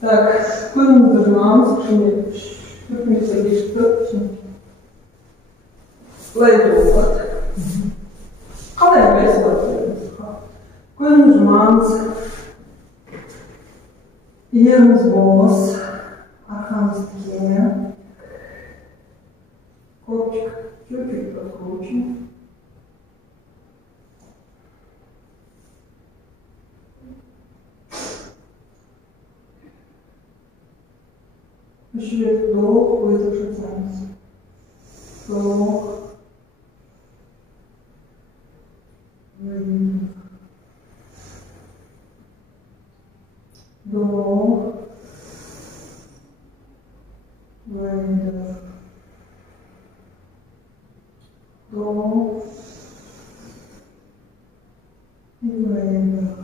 Так, көзімізді жұмамыз, үкімесе кешікті. Былай болады. Қалай ойлайсыз ғой? Көзімізді жұмамыз, иығымыз бос, арқамыз тіке. Копчик чуть-чуть подкручим. Еще вдох, выдох, шатаемся. Вдох. Выдох. Вдох. Выдох. Вдох. И выдох.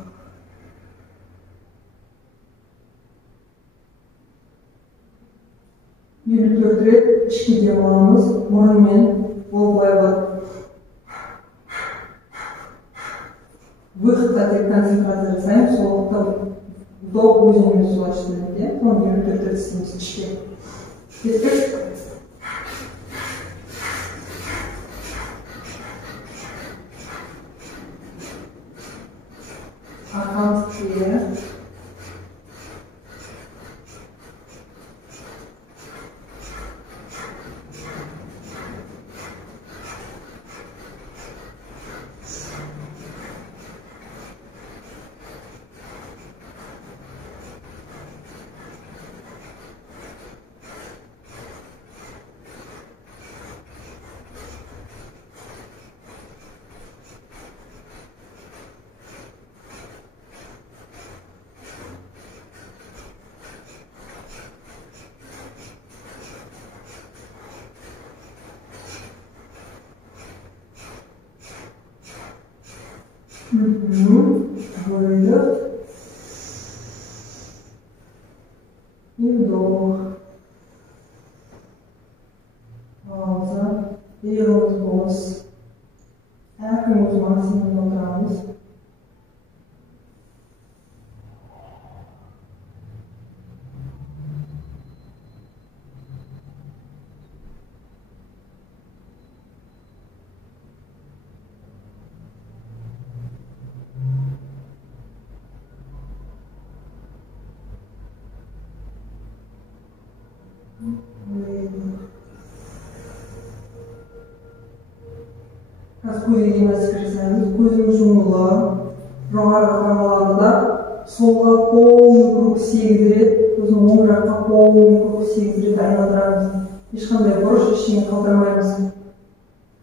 Елу төрт рет ішкі демаламыз, мұрынмен ол былай бар. Выходта тек концентрация жасаймыз, сондықтан вдох өзіңіз су ашты. Оны елу төрт рет істейміз ішке. Кеттік. Арқамыз тие. Выдох. И вдох. Пауза. И разброс. Эркнуть максимум ногами. Көзге демәскірсеңіз, көзім жұмылы, жоғары қаралағында солға полный круг 8 рет, көзім оң жаққа полный круг 8 рет айналдырамыз. Ешқандай бұрыш ештеңе қалдырмаймыз.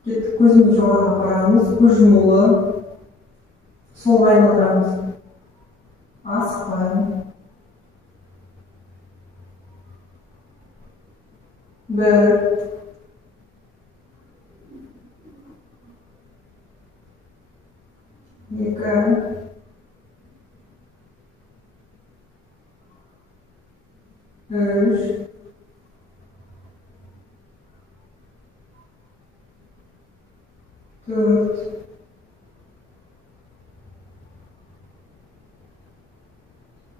Кеттік, көзімді жоғары қарағымыз, көз жұмылы, солға айналдырамыз. Асықпайын. Бір. Екі. Үш. Төрт.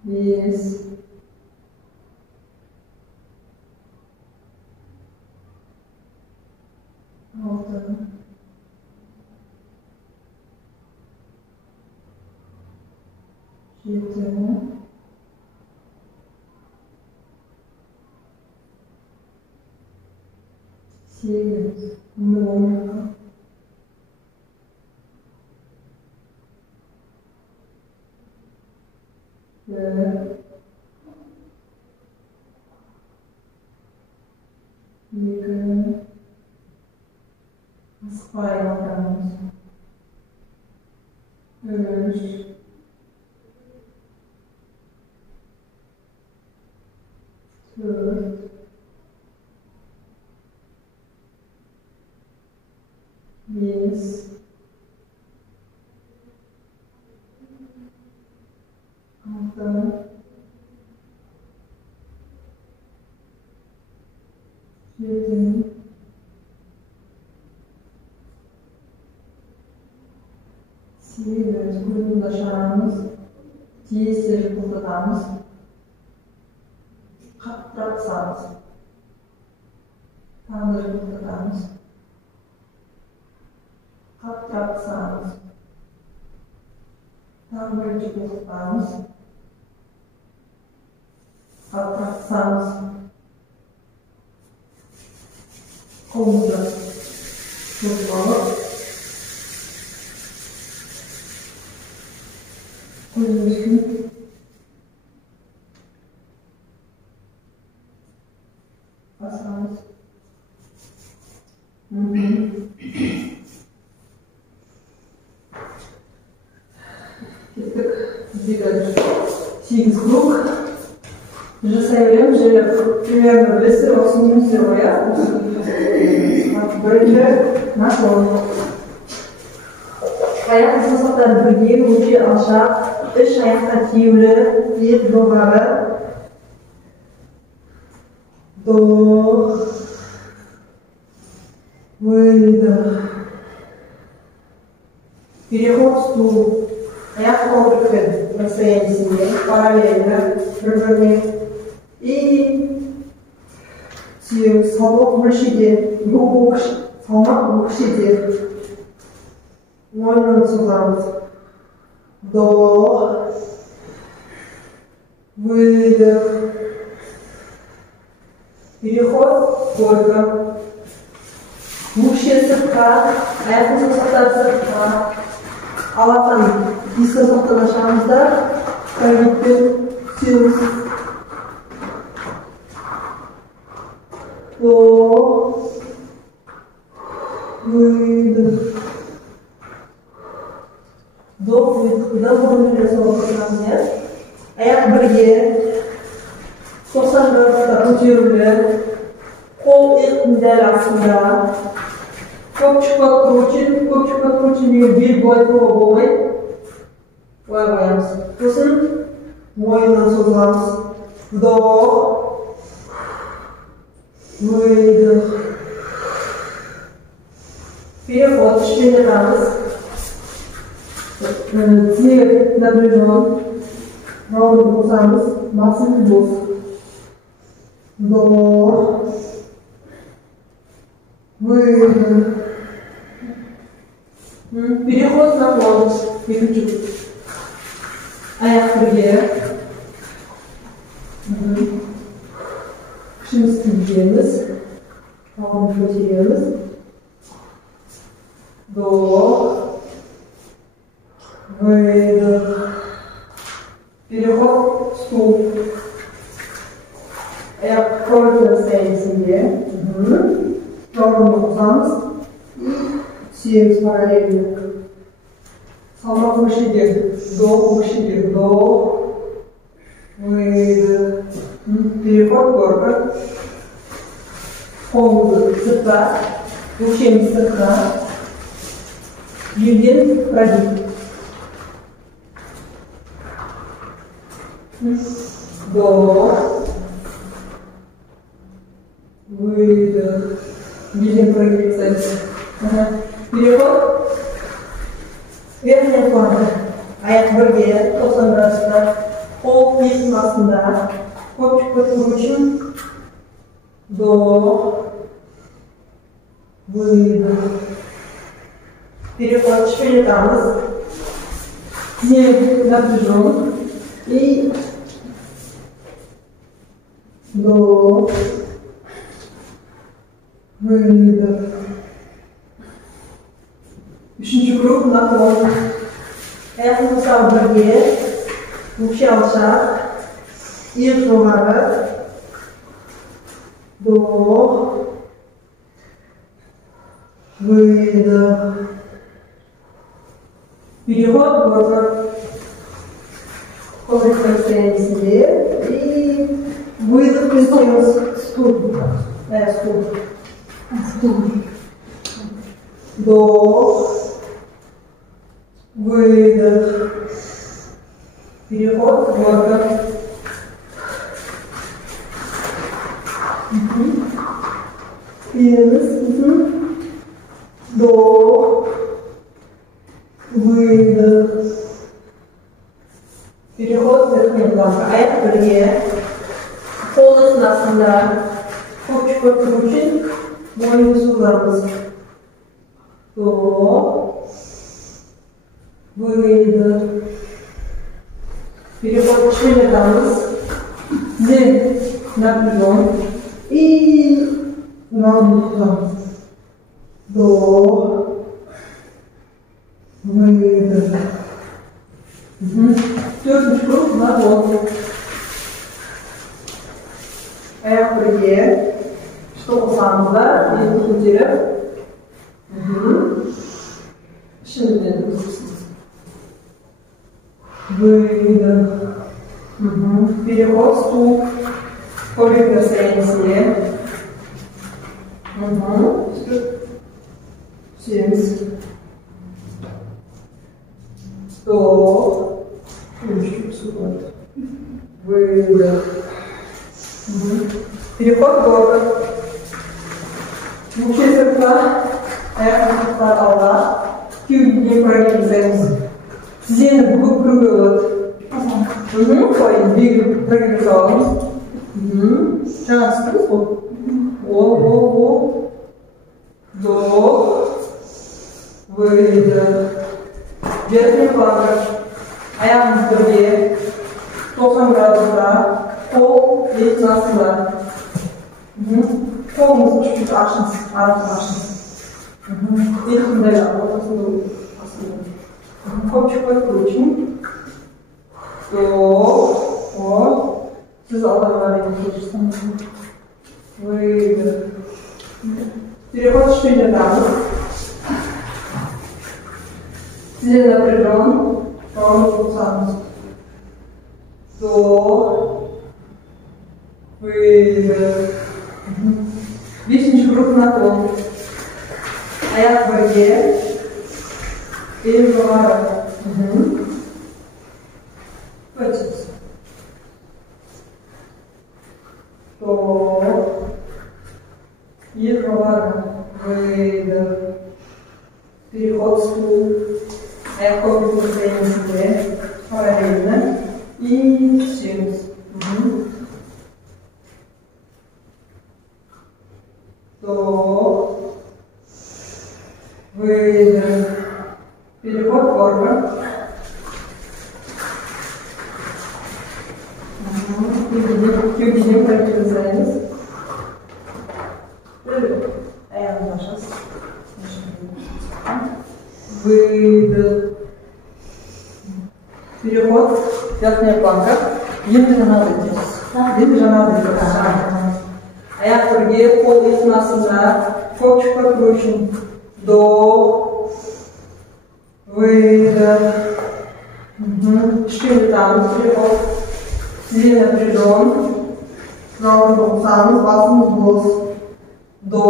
Бес. Алты. Жеті. Сегіз. Нөл. Bir. İki. Asıklayın bakalım. Üç. Dört. Beş. Altı. Yedi. Sekiz. Kuyruğunu da şaramız. Tiyesleri kullanamız. Qattiqroq qisamiz. Tandirni to'xtatamiz. Qattiqroq qisamiz. Tandirni to'xtatamiz. Qattiqroq qisamiz. Qo'limizni tutib olib, qo'limizni basamiz. Ketdik. Bizga 8 kruг. Жасаем же примерно 280 силуя. Birinchi naslon. Oyoq so'zlari birga o'chi oshaq, ish oyoqqa kiyimli, yer jo'g'ari. Do. Выдох. Переход в стул. Ояқ қолдыркін. Расстояние параллельно. Бір-біріне. И салмақ мөлшерде, салмақ мөлшерде мойнын созамыз. Вдох, выдох. Переход, койка. Мушья сыртқа, аяқтың саусақтары сыртқа. Алатын дискі соқтан ашамызда, қайметпен түсеміз. Вдох, выдох. Вдох, выдох. Бұдан бұрын жасауға аяқ бірге 90 градуста көтерулі, қол иықтың дәл астында. Көпшікпат көруүшін деген бел болайтуға болмайды. Былай қоямыз. Сосын мойнынан созамыз. Вдох, выдох. Переход, шпиль жатамыз. Снег напряжен. Жауды босамыз. Басымыз бос. Вдох, выдох. Переход наклон. Екінші. Аяқ бірге. Күшіміз тигіземіз. Қолымызды көтереміз. Вдох, выдох. Переход в стул. Аяқ қойды расстояниесінде. Жауырынды қосамыз. Түсеміз параллельно. Салмақ мөлшерде. Вдох, мөлшерде. Вдох, выдох. Переход горка. Қолымызды сыртқа. Өкшеміз сыртқа. Жерден прогиб. Вдох, выдох. Жерден прогиб, кстати. Переход. Верхняя планка. Аяқ бірге 90 градуста. Қол иықтың астында. Көпшікпат көруүшін. Вдох, выдох. Переход, шпиль жатамыз. Снег напряжен. И вдох, выдох. Үшінші круг наклон. Аяқтың сауы бірге. Өкше алшақ. Иық жоғары. Вдох, выдох. Переход горка. Коврик расстояниесінде. И выдох көздеміз. Стул. Стул. Вдох, выдох. Переход горка. Вдох, выдох. Переход верхняя планка. Аяқ бірге. Қол астына aslında çok çıkartmak için boynu suzlarımız. Do. Выйдет. Переход шире танец. Zen напряжен. И равно. До. Выйдет. Четвертый круг наклон. Ayak birliğe. Что kısmında elini tutuyor. Şimdi de Выйдет. Переход стул. Полигасенсия. Сенс. Стоп. Выйдет. Переход город. Мучается к аэропорту Алла. Кюдни прогибаемся. Зен круговод. Ой, двиг прогибаемся. Шанс спуск. О. До. Выйдет. Верхний планка. Ayağımız bölgeye 90 gradusda kol yetmezsinde. Kolumuz küçük açınız, arasını açınız. İlk de ortasında aslında. Kol çıkmak için. O. Siz Allah'a emanet Выйдет. Переход шире дамы. Длинно напряжен. Ровно До. Выйдет. Вишний круг наклон. Аyak bölgeye. Elim yuvarlak. Açız. До. И yuvarlak. Выйдет. Переход стул. Ayak korkusunun paralelinde. И синус. До. Выйдет. Переход формы. Кюбидим противозаймес. Ayağını başlasın. Выйдет. Переход. Верхняя планка. Енді жанады дейсіз. Енді жанады дейсіз. Аяқ бірге қол естінасында. Копчик подкручен. До. Выйдет. Четыре там. Переход. Длинно напряжен. Ровно болсаңыз, басыңыз бос. До.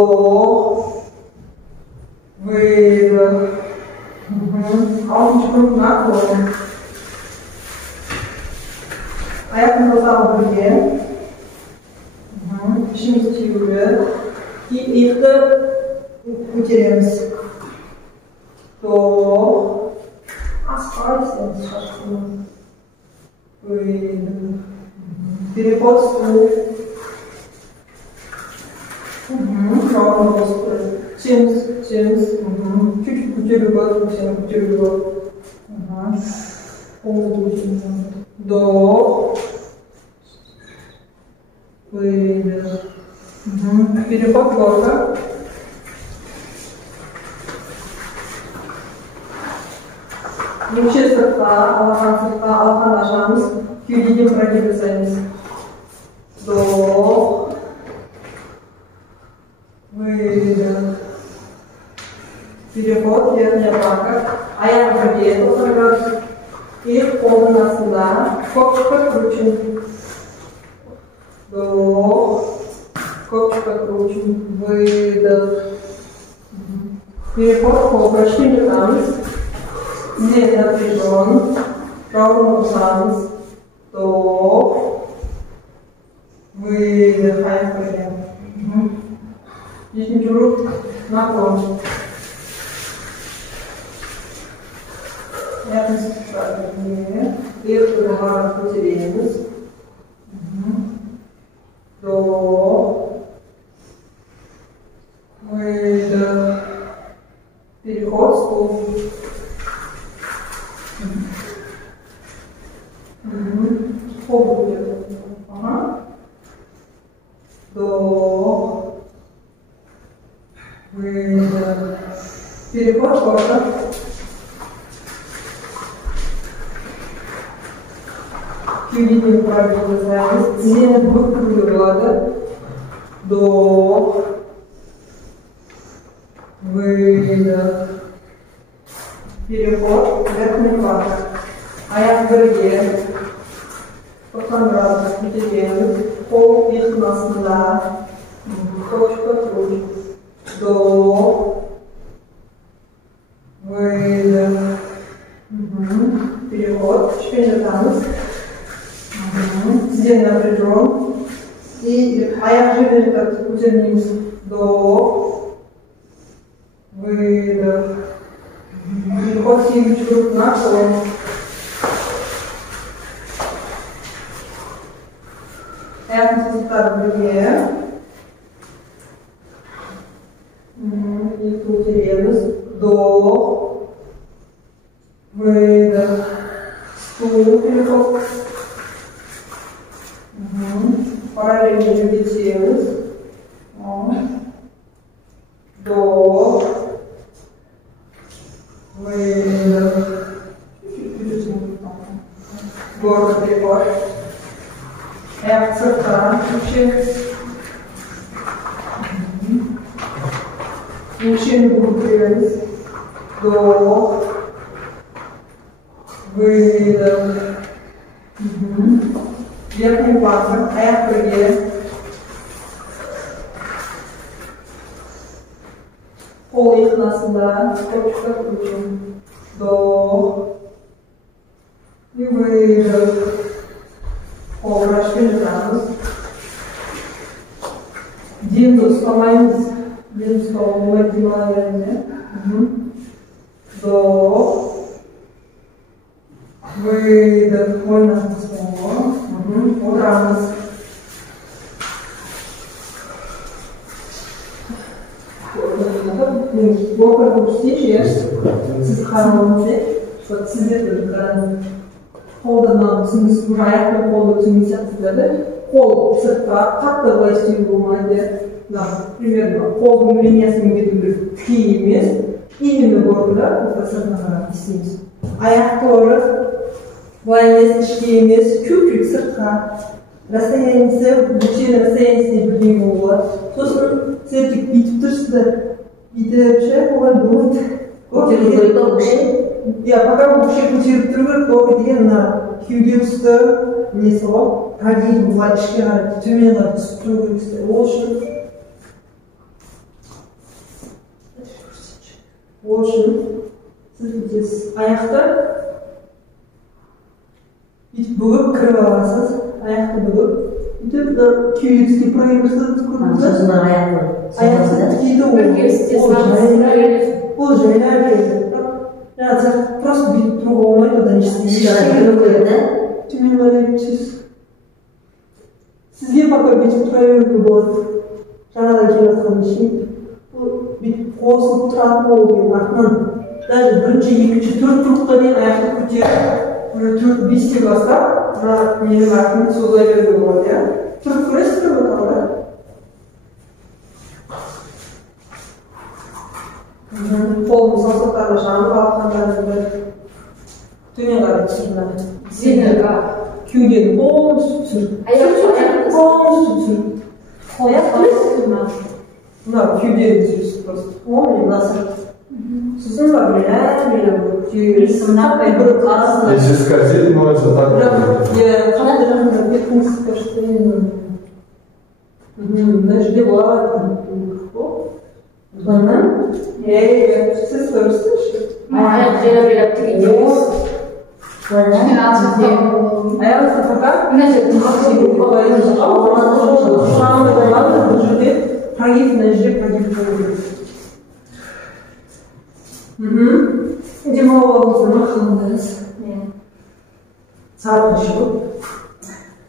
Выйдет. Алтыншы круг наклон. Ayakını basalım birlikte. Dişimizi çeviriyor. İlkte көтереміз. Do. Асфальт, шашкин. Выйдет. Переход стул. Ровно построить. Тянус. Чуть-чуть көтеруге. До. Выйдет. Переход горка. Немче сыртқа, алақан ашамыз. Кеудеден прогиб жасаймыз. До. Выйдет. Переход, верхняя планка. Аяқ бірге 90 градус. И қолдың астында копчик подкручен. До. Копчик подкручен. Выйдет. Переход по вращению танец. Длинно напряжен. Ровно танец. До. Выйдет. Аяқ бірге. Нижний круг. Наклон. Yakın bir kırmızı kutulayımız. Do. Ага. Вдох. Выдох. Переход просто. Кюдетин правильно знаем. Тяжелее выкручивается. Вдох. Выдох. Переход. Верхний пах. Аяк бірге. 90 градус көтереміз. Қол иықтың астында. Точка труч. Вдох. Выдох. Переход. Кішкене жатамыз. Тізен напряжен. И аяқ жерден жатады. Көтермейміз. Вдох. Выдох. Переход сегізінші группына қол. Аяқын сызықтар бірге. Иықты көтереміз. Вдох. Выдох. Стул переход. Параллельно жүргіземіз. Вдох. Выдох. Гордо переход. Аяқ сыртқа көше. Өшені көтереміз. Вдох. Выдох. Верхний пах. Аяқ бірге. Қол иықтың астында. Точка крутим. Вдох. И выдох. Қол врачпен жатамыз. Демді ұстамаймыз. Дем ұстауға болмайды демалайын. Вдох. Выдох. Мойнымыз қол. Отырамыз. Бокыр көпсте жер. Сіз қарауыңызде. Сіздер де қараңыз. Қолдан түсіңіз, аяқпен қолды түсіңіз сияқты. Қол сыртқа қатты былай істеу болмайды. Примерно қолдың линиясымен кетуге тіке емес. Именно бұрында сыртына қарап істейміз. Аяқ тоже былай емес, ішке емес, чуть-чуть сыртқа. Расстояниесі, бүкшені расстояниесіне бірдеңе болады. Сосын сіздер тек бүйтіп тұрсыздар. Бүйтіп ше, олай болады. Я пока вообще көтеріп тұру керек, ол деген кеуде тұсты несі ғой, әдейі былай ішке қарай төмен қарай түсіп тұру керек. Ол үшін сіз бүйтесіз. Аяқты бүйтіп бүгіп кіріп аласыз. Аяқты бүгіп. Бүйтіп кеуде түске проебірсіз көрдіңіз. Аяқты тікейді ол жайна береді. Просто бүйтіп тұруға болмайды, одан ештеңе. Төмен қарай түсесіз. Сізге пока бүйтіп тұра беруге болады. Жаңадан келіп жатқан үшін. Бүйтіп қосылып тұратын ол деген артынан. Даже бірінші, екінші, төрт тұрыққа дейін аяқты көтеріп, уже төрт бесте бастап, менің артымды соза беруге болады. Тұрып көресіздер ме тағы? Қолымыз саусақтарына жанып алғандарын бір төмен қарай түсірді. Сені кеудені полностью түсірді. Полностью түсірді. Аяқ білесіз ме? Мына кеудені түсірсіз просто. О, мен насыр. Сосын ба білем кеудені бір арасында. Если скользить, можно так. Қандай жағында бетіңіз көрсетейін. Мына жерде болады. Bunun siz sorusunuz. Аяқ жері беріп тігейміз. Аяқ сапаға Мына жерде бұл жерде прогиб, мына жерде прогиб болу керек. Демалуыңызды мақсаңыз. Сағат шығып.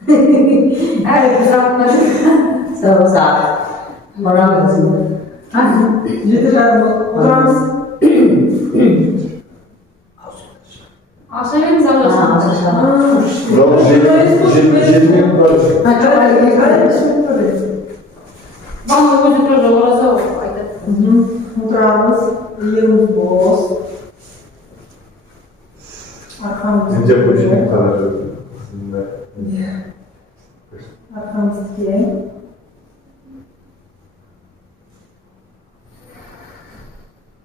Әлі бір сағатына жүріп. Сағат. Барамыз. Жеті жарым отырамыз. Aşağıya Ha, aşağı. Bravo, jelmek var. Bana gözü kırdı, orası o. Oturağımız, yerimiz boz. Arkamız Bence bu jelmek kadar. Arkamız diye.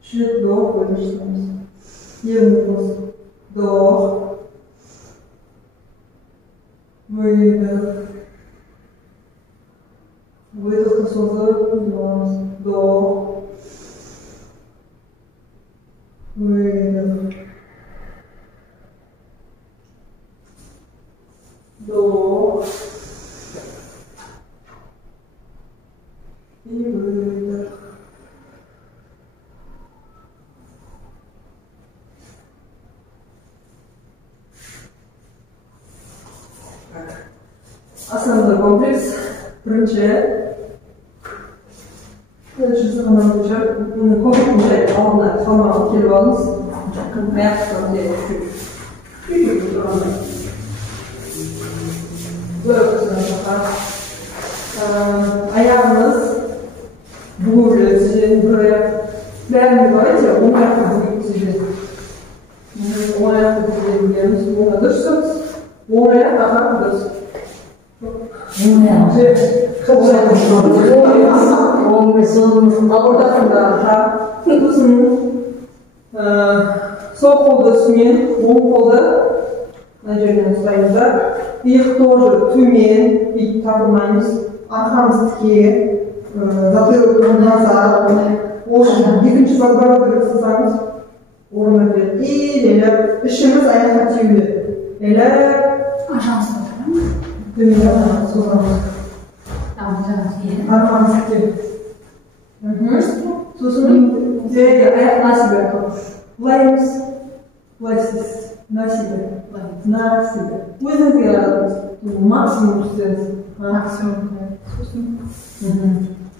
Şöyle doğru koymuşsunuz. Yerimiz doğru. Выдох. Выдох осознанно. Вдох. Выдох. Вдох. И выдох. Основной комплекс. Бірінші сырғанау бойынша комплекс алдына салмағын келіп алыңыз. Аяқтан аяғыңыз бөлі тізеді, бір аяқ. Бәріне барайте, оң аяқты бөліп тізеді. Оң аяқты тізедіңіз, оңа дұрыстыңыз. Оң аяқ аға дұрыс. Ортасында сосын сол қолды үстінен оң қолды мына жерден ұстаймыздар. Иық тоже төмен, бүйтіп табылмаймыз. Арқамыз тіке, затылок назад. Екінші подбородок жасасаңыз орнына береді. Иіліп, ішіміз аяққа тиюде. Төмен арқамыз созамыз. Арқамыз тіке. Сосын аяқ на себя. Былай емес. Былай істейсіз. На себя. На себя. Өзіңізге қарадыңыз. Максимум істеңіз.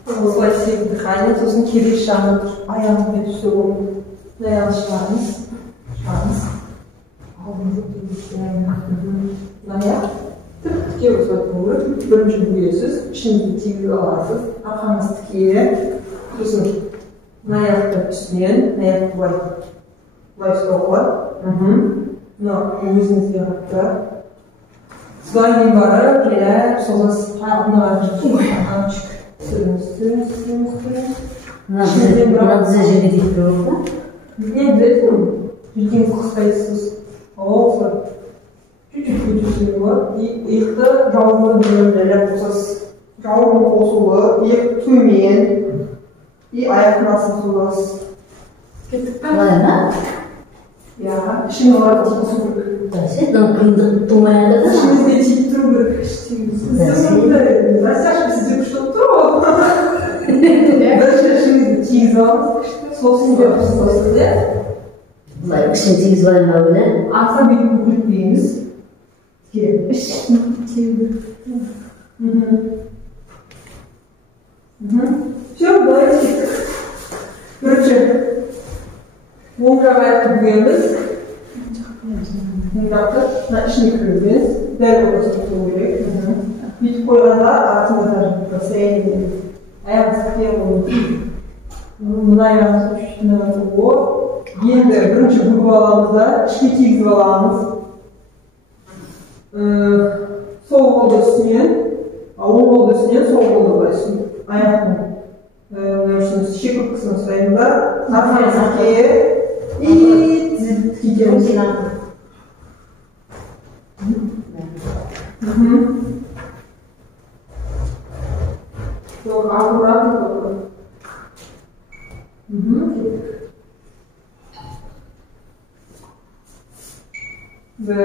Осылай істейік дыхание. Сосын келе шығарып, аяғыңызбен түсіп орын. Аяғын шығарыңыз. Алдыңызды төбесіне. Аяқ. Тіке осылай көріп, бірінші бүйесіз, ішіңізді тигізіп аласыз. Арқаңыз тіке. Сосын аяқты үстінен, аяқты былай ұстауға. Мына өзіңізге қарап. Сылаймен барып, келіп, созасыз. Мына қамшық. Сөріңіз. Мына бізде жерге дейіп тұрып па? Не обязательно. Жерден қыстайсыз. Олай. Чуть-чуть көтерсеңіз болады. Иықты жауырынға бөліп қосасыз. Жауырын қосулы, иық төмен. И аяқтың астын созасыз. Кеттік пе? Былай ма? Иә, ішіңе оларға тиіп тұру керек. Қиындық тумайды да? Ішіңізге тиіп тұру керек. Растяжка сізде күшті тұр ғой. Бірінші ішіңізді тигізіп алыңыз. Сосын деп ұстасыз, де? Былай ішін тигізіп алайын ба біле? Аса бүйтіп бүкілтпейміз. Ішін тигізіп. Все, давайте кеттік. Бірінші оң жақ аяқты бүгеміз. Оң жақты ішіне кіргізбеңіз. Дәл ортасына тұру керек. Бүйтіп қойғанда артында тәжірибе. Аяғыңыз тіке қойыңыз. Мына аяғыңыз үшіне қойып. Енді бірінші бүгіп аламыз да, ішке тигізіп аламыз. Сол қолды үстінен, оң қолды үстінен, сол қолды былай үстінен. Аяқтың шек өткісін ұстаймыз да, арқамыз тіке. И тікетеміз. Çok akkurat olur. Ve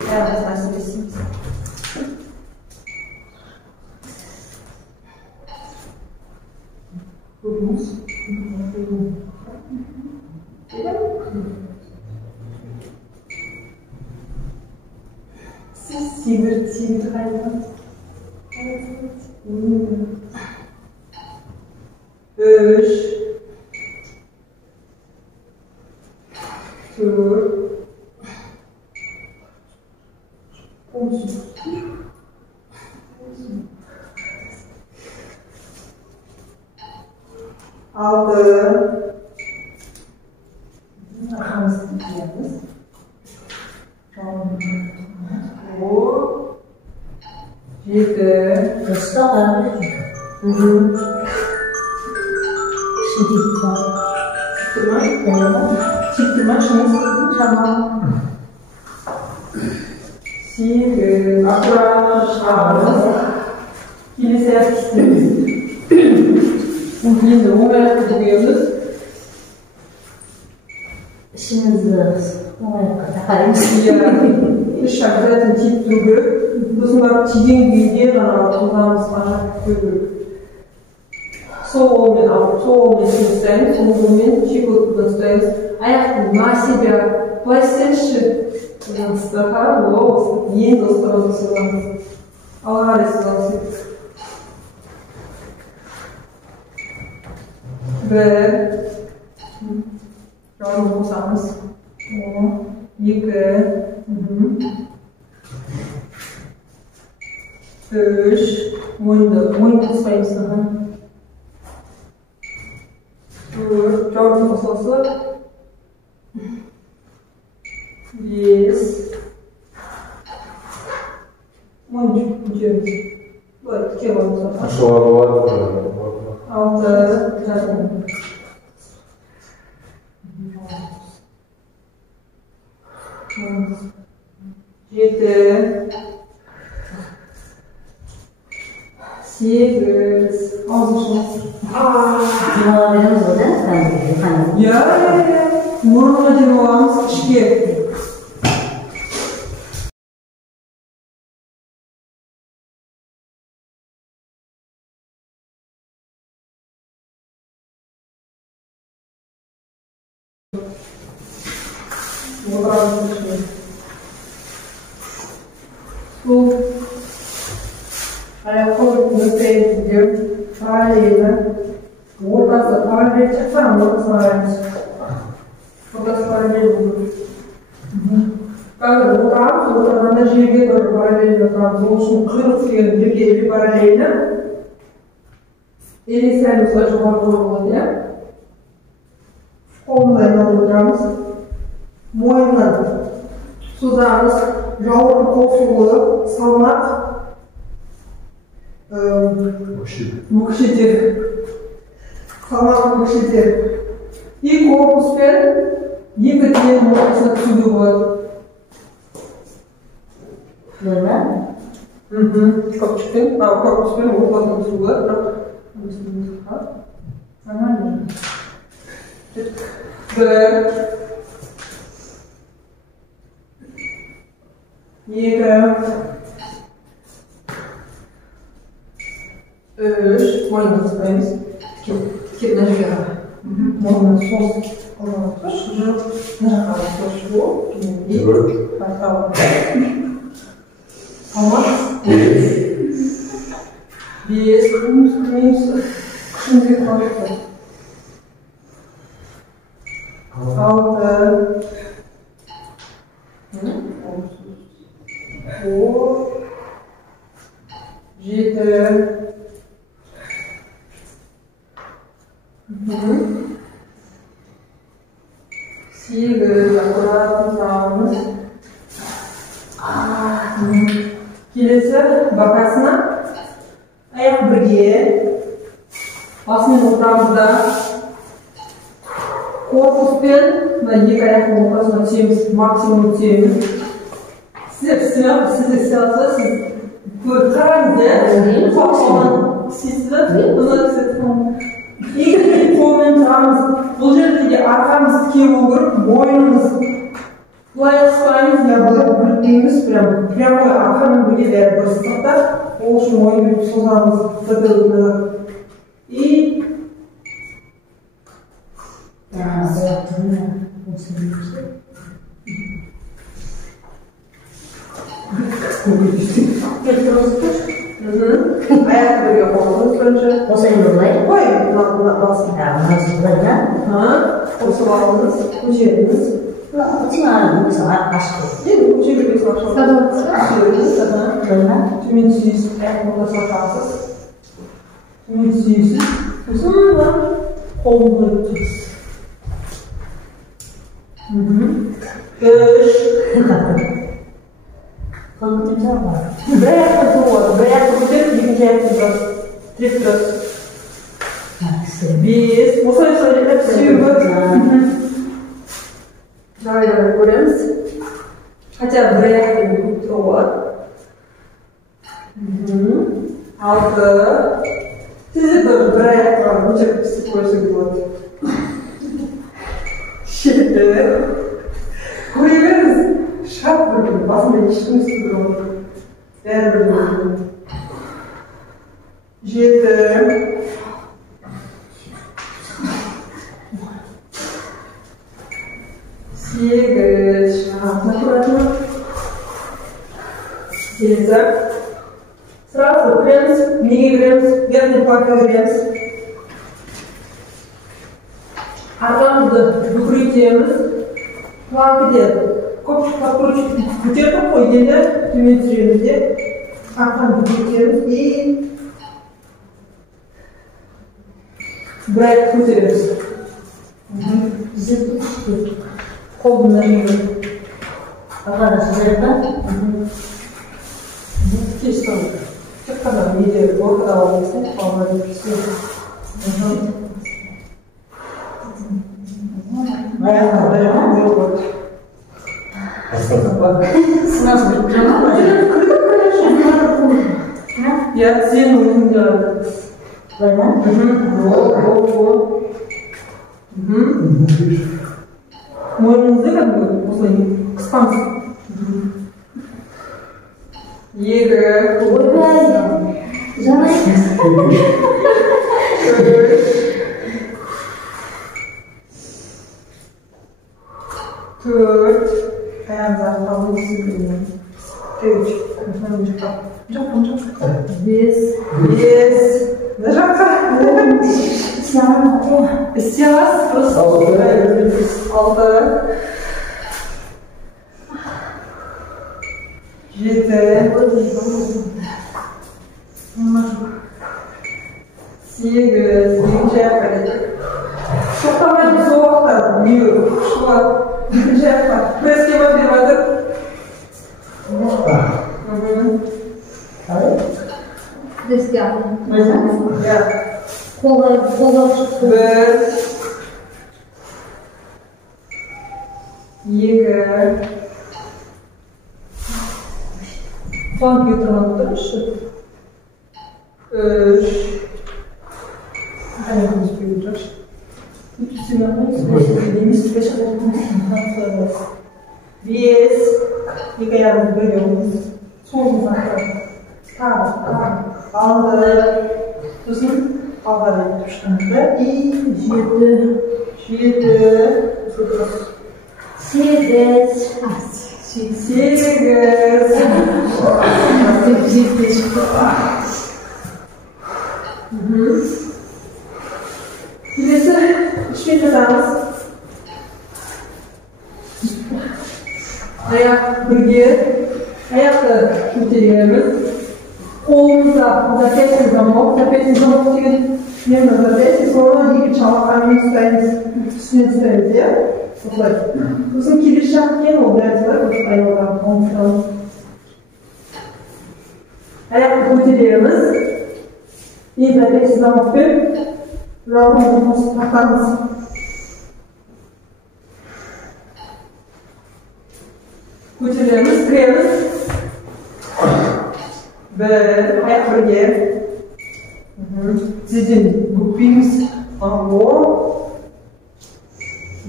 evet, nasıl isiniz? Burnumuz. Sivir hayvan. Evet. Üç. Tur. 6. Arkamızı tutuyoruz. Bu 7. Kısa kaldı. Şimdi var. Çıktırma şunu tamam. 8. Arkadaşlarımız kiliseye gittiğimiz. Bugün de o merak ediyoruz. Şimdi takarım. İş обязательно тип түгіп, сосын барып тиген күйде жаңағы қолданымыз ажырап көріп. Сол қолмен ұстаймыз, сол қолмен щекоткадан ұстаймыз. Аяқты на себя былай істеңізші. Енді ұстауды сыйламыз. Алға қарай сыйламыз. 1. Жауын қосамыз. 2. 3. Мойын қоспаймыз. 4. Жауын қосылсы. 5. Мойын жүреміз. Бұлай тіке қоймыз. Aşağıda var. 6. Жазын. 7. 8. Ağzı Cevabımız o da Ya. Muruna cevabımız işke. Bu ayakkabı nöbetinde paralelinde ortası paralel çıksan ortası paralel. Ortası paralel olur. Когда oturarız, oturanda жерге bir paralel oturarız. Onun için 40 деген жерге bir paralelini elesel olsa жоғары қойылады, ya. Қолымыздан отырамыз. Мойнын созамыз. Жауырын қосулы, салмақ. Мүкшетер. Салмақ мүкшетер. И корпуспен екі тиеннің ортасына түсуге болады. Böyle. Kopçukпен, корпуспен ортасына түсуге болады. Нормально. 1. 2. 3. Мойнын қоспаймыз. Тікеп мына жерге қарай. Мойнын сол қолына тұрш, мына жаққа тұрш болып, 4. Салмақ. 5. Күшімізге қалыпты. 6. 7. 8. Akkurat sağımız. Келесі бақасына аяқ бірге басымен отырамыз да корпуспен екі аяқтың ортасына түсеміз, максимум түсеміз. Сіз істей алсаңыз, сіз қараңыз, екі қолмен тұрамыз. Бұл жерде де арқамыз тіке болу керек, мойнымыз былай қыспаймыз, я былай бүртпейміз, прямой арқамен бірге бәрі дұрыс сақтап, ол үшін мойнымен созамыз. И аяқ бірге қосыңыз бірінші. Қосайын былай. Қой, мына басын. Былайна. Қосып алыңыз, көшеріңіз. Açın mesela aşkı. Değil mi? Көшеріңіз ашылды. Көшеріңіз. Былайна. Төмен түсесіз, аяқ ортасына тасыз. Төмен түсесіз. Сосын Kolunu tutuyoruz. Üç. Kalkıp bir var. Bir ayakta durmadı. Bir ayakta duracak, ikinci ayakta duracak. Trip duruyoruz. Bir. Bu sayı söyleyip suyu böyle. Böyle koyuyoruz. Hatta bir ayakta durmadı. Altı. Sizi böyle bir ayakta var. Bu çok psikolojik oldu. Şimdi. Koyuyoruz. Şap vuruyor. Aslında ilişkin üstü duruyor. Ver vuruyor. Yedi. Sekiz. Аккуратно. Девять. Сразу пресс, нижний пресс, верхний плавный пресс. Arkamızda yukarıyacağımız fark edelim. Kopuşuk kapırıcı güzel koyduğunda tümetiğimizi arkamızda yukarıyacağımız iyi bırak kurtarıyoruz. Bizi tutuştu. Kolundan yürü. Arkadaşlarım Kesin olur. Çok kadar iyi o kadar olmasa olmadı bir şey. Ayaklarda yok. nasıl bir plan var? Ya sen oyunda. Böyle. Мой как бы после экспансии. Егор. Ой, Жанна. Төрт. Ayağınızdan fazla sıkılmayın. Üç. Бес. Нажатка. Сейчас просто. Altı. Yedi. Sekiz. Birinci yapmadık. Çok da böyle soğukta büyüyor. Şu an birinci yapmadık. Preske yapmadık. Risk yaptım. Ya. Kola çıktı. Bir. Екі. Компьютермен тұршы. Үш. Ayağımız büyüyecek. Ütüsünü dediğimiz süreç alıyoruz. Beş. İlk ayağımızı bölüyoruz. Solumuz arkadaşlar. Tamam. Altı. Tutun. Havada tutuştuğunda. Yedi. Sekiz. Birisi üçüncü dans. Ayak birge. Ayakta kötülüğümüz. Kolumuza zapetli zamok. Zapetli zamok için yerine zapetli. Sonra iki çalkanın üstüne tutarız diye. Uzun kiriş yapmayan oldu yazılar. Ayağından kontrol. Ayak kötülüğümüz. İyi zapetli zamok bir. Rahmetimiz takarız. Kötülüğümüz kıyarız. Ve ayak birge. Sizin gupimiz ango.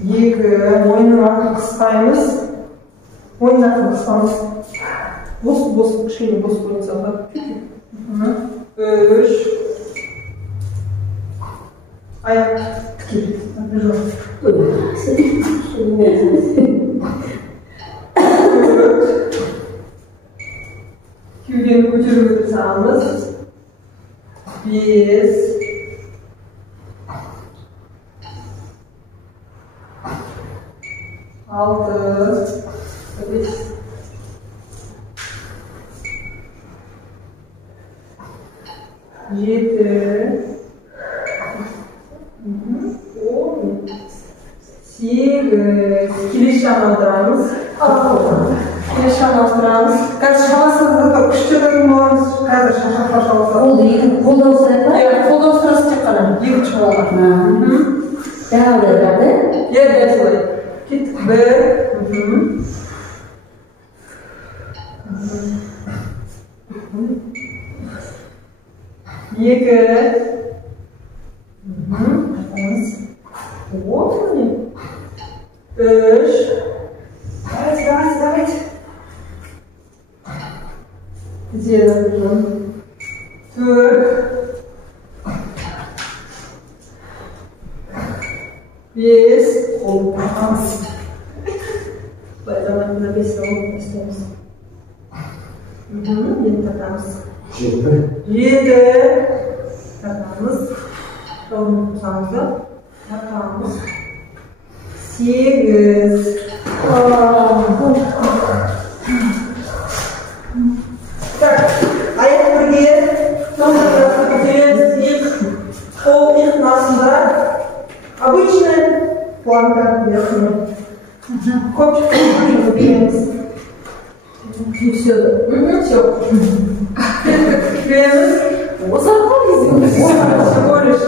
Екі. Мойнына қысқаймыз. Мойнына қысқамыз. Бос, кішкене бос қойыңыз аға. Үш. Аяқ тікел. Кеудені көтеріп отырсаңыз. Бес. Altı. Beş. Yedi. Kilişan oturamiz. Kilişan oturamiz. Қазір шамасында да күштелеген боламыз. Қазір шашақ болса. Ол қолда ұстайды ма? Иә, қолда ұстырасыз тек қана. Екі шамаға. Тағы да барды? Иә, дәл солай. Кеттік. Бір. Екі. Вот они. Üç. Давайте. Сделаем. Төрт. Бес. Olmaz. Bayramlarında beş olmak istiyoruz. Yedi tatamız. Yedi. Tatamız. Doğru tutamızı. Tatamız. Sekiz. Так, ayak birge. Там пол их астында. Обычная планка верхняя. Копчик береміз. И все. Все. Береміз. Всего лишь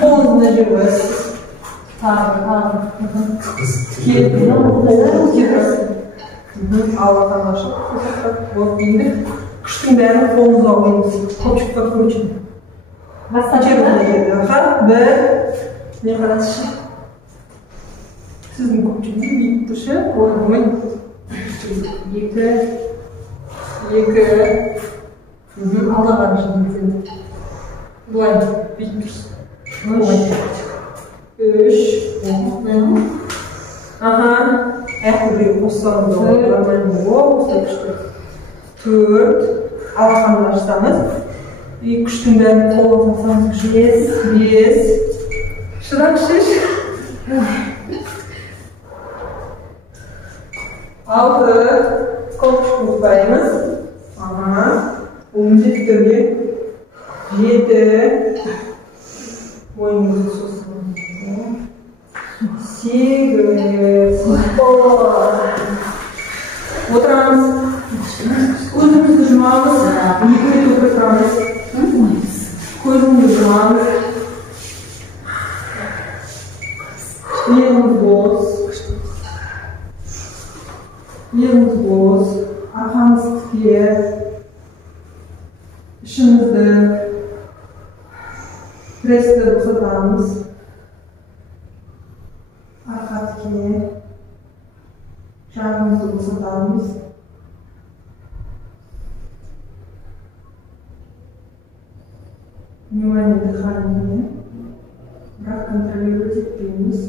полностью нажимаешь. Аллаға нашық. Вот енді күштің бәрін қолымызға қойыңыз. Kopчукқа көрчін. Бір. Не қарасышы? Сіздің көпчіңіз бейіп тұршы. Ой. Екі. Аллаға нашық. Бұлай бейіп тұрсын. Üç. Aha. Buraya koşalım da nормально olursa işte. Dört. Alkanlaşsanız. İlk üstünden kollasanız beş. Şırak şiş. Altı. Kopçuk koyayımız. Aha. Onu dikdörtgen. Yedi. Boynunuzu sosun. Sekiz. Oturamiz. Ko'zimizni yumamiz. Yigirma o'tiramiz. Ko'zimizni yumamiz. Yerimiz bo'z. Arqamiz tikka. Ishimizni pressda ko'rsatamiz. Arqa tikka. Shag'imizni ko'rsatamiz. Внимание дыхания. Брак контролируйте пенис.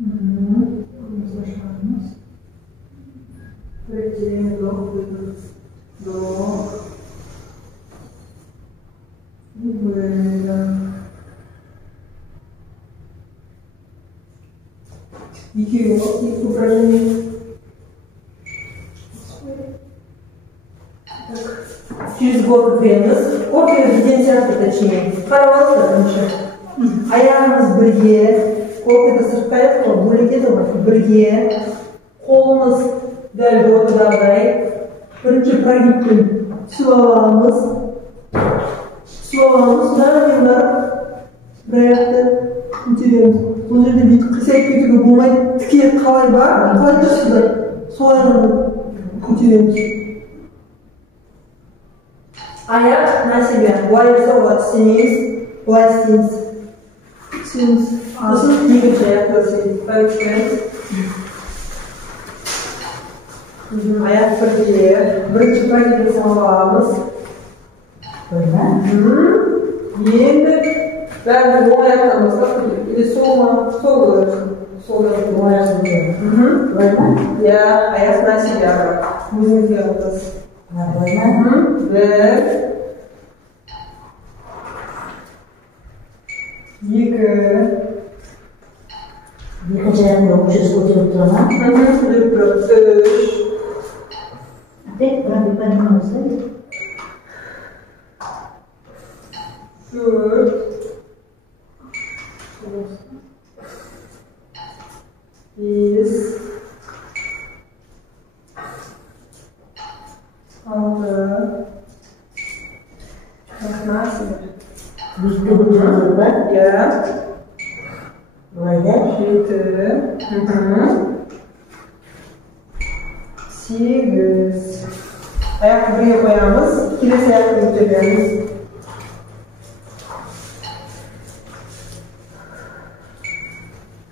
Vamos baixarmos. Para que ele logo depois. İki упражнение. Через гору креміз. Ортaya giden сияқты точнее. Қаравалыстар бірінші. Аяғымыз бірге. Ортада сырттайық қой. Бөлектеді ғой. Бірге. Қолымыз дәл ортадағыдай. Бірінші прогибпен түсіп аламыз. Түсіп аламыз. Содан кейін барып бір аяқты көтереміз. Бұл жерде бүйтіп қисайып кетуге болмайды. Тіке қалай бар? Қалай тұрсыздар? Солай ғана көтереміз. Аяқ на себя. Былай жасауға істемейміз. Былай істейміз. Сосын екінші аяқты істейміз. Проектаймыз. Аяқ бірге. Бірінші прогибін саламыз. Енді бәрін оң аяқтан бастап көтеріп. Или солма, сол болайық. Солдан иә, аяқ на себя. Өзіңізге аласыз. Bir, iki, Екінші аяғын оқушысы көтеріп тұра ма? Көтеріп тұрады. Үш, Тек прогибпен қамызды. төрт, бес, алты, жиырма. Биікті көтеріп ба? Иә. Былай да. Жеті, сегіз. Аяқты бірге қоямыз. Келесі аяқты көтереміз.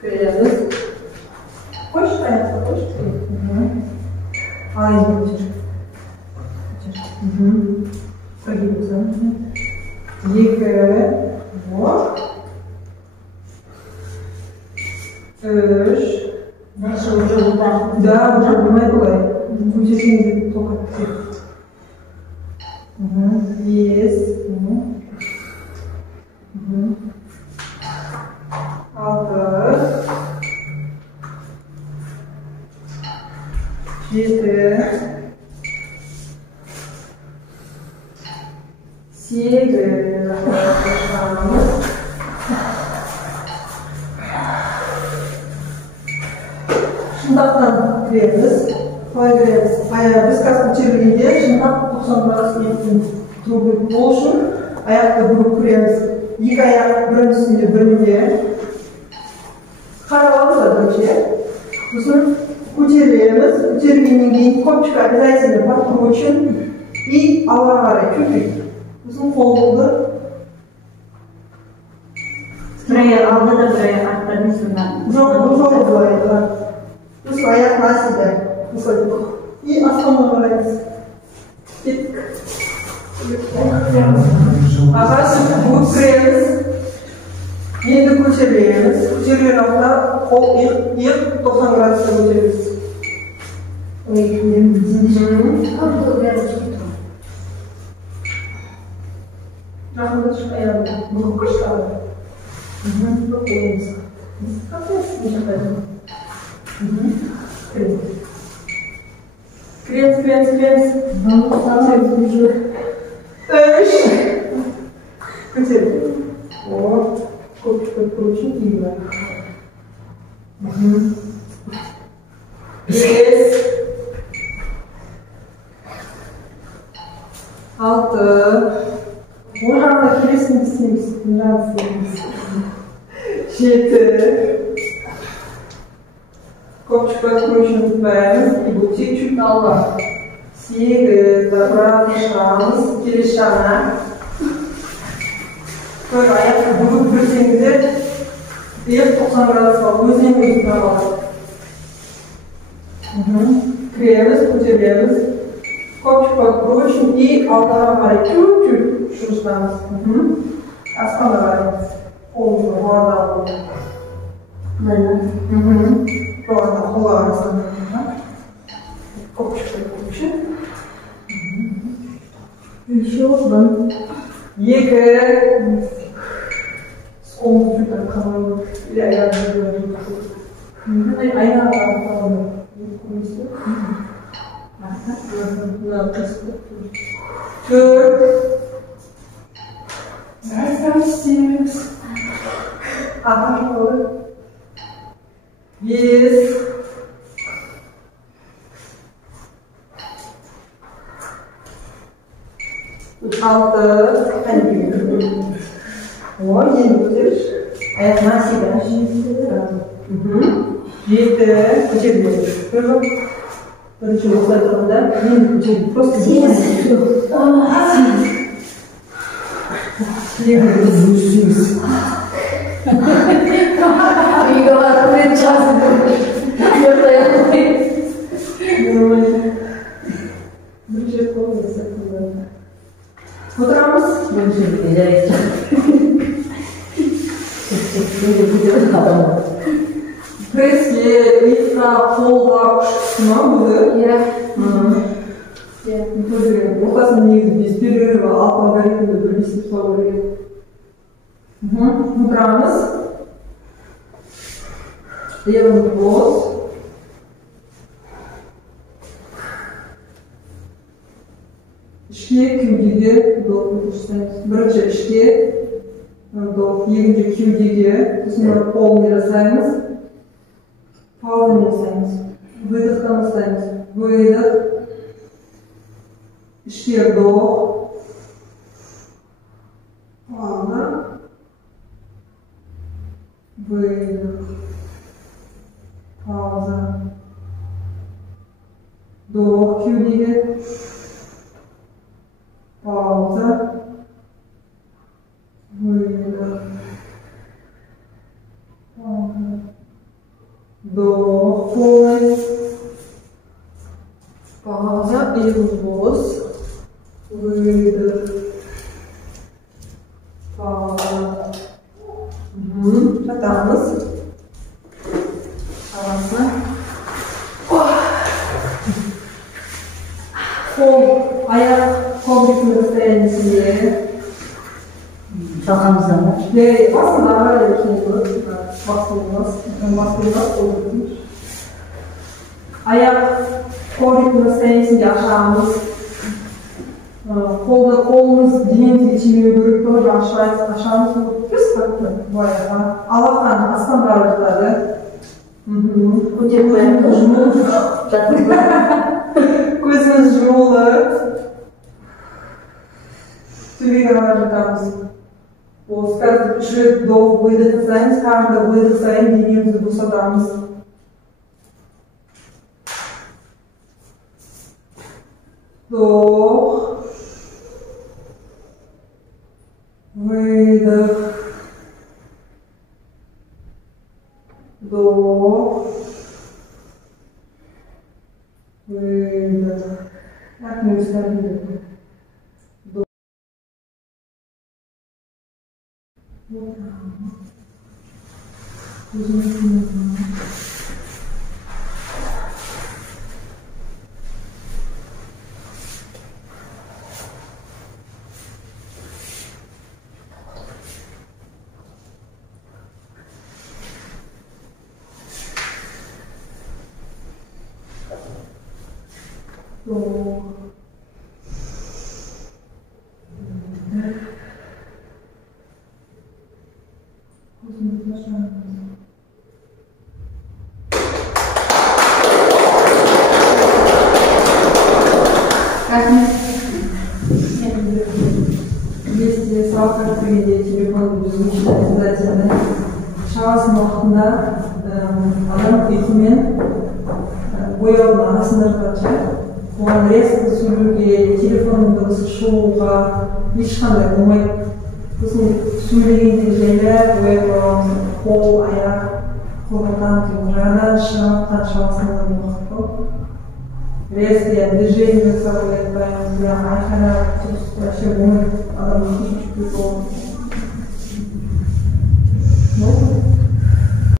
Кіреміз. Қойшы аяқты қойшы. Ал енді көтер. Прогибімізді. Екі. Вот. Үш. Дальше уже удар. Да, уже болмай былай. Көтергенде тоқат. Бес. Алты. Жеті. Сегіз. Шындақтан кіреміз. Қалай кіреміз? Біз қазір көтергенде шындақ 90 градус еттен тұру болу үшін аяқты бұрып кіреміз. Екі аяқ бірінің үстінде бірінде. Қарап алыңыздар бірінші. Сосын көтереміз. Көтергеннен кейін копчик обязательно подкручен и алға қарай чуть-чуть. Сосын қолды. Bir аяқ алды да бір аяқ артта дейсің ба? Жоқ былай. Сосын аяқ на себя. И аспанға қараймыз. Кеттік. Аға сөйтіп буып кіреміз. Енді көтереміз. Көтерген уақытта қол иық 90 градуста көтереміз. Жақында шық аяғында. Бұғы күш қалады. Бұл қолымыз. Қасыңыз жақайды. Кіреміз. Үш. Көтеріп. Вот. Көпшік көрушін кейбір. Бес. Алты. Ол жағында келесін істейміз. Жеті. Kopçuk bakmışız bəyimiz, ibutik çüt Allah. Сегіз, бұрағышамыз, келешана. Böyle ayakta bulut bürsenize, iyak 90 gradus var, özden gözükme var. Kırıyoruz, көтереміз. Kopçuk bakmışız, и altına var, çüt şuruşlamız. Aspana var, қолымызға бұларда алып. Бұларда қола арасында. Kopçuk bakmışız. Еще один. Екі. Қолымыз жүйтіп қалайық. Или аяғымызды жүйтіп. Ayağına bakalım. Good. Nice, nice. Yes. Altı. O, yedi. Ayağına sigara. Yedi. Kaçabilir. Tamam. Böyle çok uzaklarında. Yedi. Просто Пресс-ге, ұйыққа, қолға, ұшқына бұды. Ортасын негізі без перерыва алфавитті бірлесіп салу керек. Отырамыз. Левый бос. Ішке, кеудеге вдох ұштаймыз. Бірінші ішке, вдох, екінші кеудеге, сосын қолын жасаймыз. Пауза жасаймыз. Выдохтан ұстаймыз. Выдох. Ішке вдох. Пауза. Выдох. Пауза. Вдох кеудеге. Пауза. Выдох. Пауза. Вдох полный. Пауза и вброс. Выдох. Пауза. Жатамыз. Арасы. Қол, аяқ ковриктің состояниесінде. Шалқамыздан ба? Басында ағарай басылмас. Аяқ ковриктің состояниесінде ашамыз. Қолымыз денемізге тимеу керек, тоже ашамыз. Плюс как-то баяғы. Алақтан астан бара жатады. Көтеріп қоямыз. Көзіміз жұмулы. Төбеге қарап жатамыз. Каждый шаг вдох, выдох жасаймыз, каждый выдох сайын денемізді босатамыз. Вдох. Выдох. Вдох. Выдох. Так мы устали. Вдох. Вот так. Если сразу приведете телефон беззвучно обязательно. Шағасын уақытында адам ұйқымен бояудың арасында жатады. Оған резко сөйлеуге, телефонның дыбысы шығуға ешқандай болмайды. Сосын сөйлегенде жайлап бояп қойғанбыз. Қол, аяқ, қолдан жаңадан шығатқан шағасында уақыт жоқ. Резко движение жасап оятпаймыз, айқайлап вообще болмайды. Адам чуть-чуть